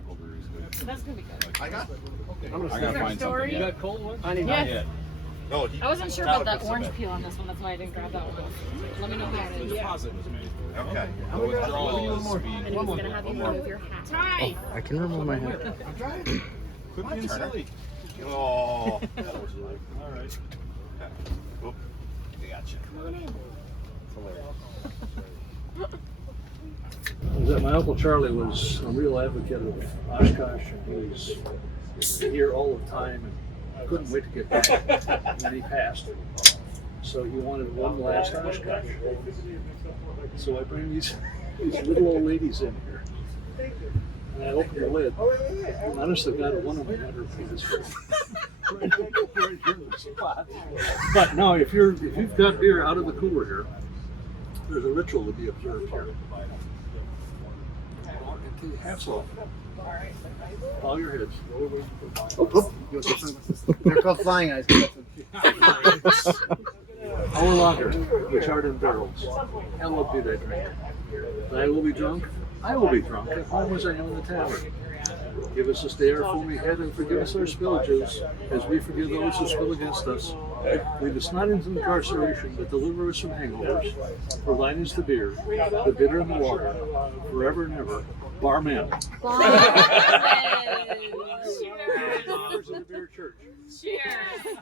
Capital Brewery is good. That's gonna be good. Like, I got. I gotta find story? something. You Yeah. got cold ones? Not Yes. yet. No, I wasn't sure about that orange peel on this one. That's why I didn't grab that one. Let me know how it The is. deposit was made. Okay. The withdrawal is And being. he's gonna have you remove your hat. Try. I can remove my hat. I'm trying. Quit being silly. Oh. All right. Oop. I got you. My Uncle Charlie was a real advocate of Oshkosh, and he was here all the time and couldn't wait to get back. And then he passed. So he wanted one last Oshkosh. So I bring these little old ladies in here. And I open the lid. And honest to God, one of them had her penis right here in the spot. But no, if you've got beer out of the cooler here, there's a ritual to be observed here. Hats off. All your heads. They're called flying eyes. Our lager, which art in barrels. Hallowed be thy drink. I will be drunk. I will be drunk at home as I am in the tavern. Give us this day our foamy head, and forgive us our spillages, as we forgive those who spill against us. Lead us not into incarceration, but deliver us from hangovers. For thine is the beer, the bitter and the water, forever and ever. Barman. Cheers. Flowers of the Beer Church. Cheers.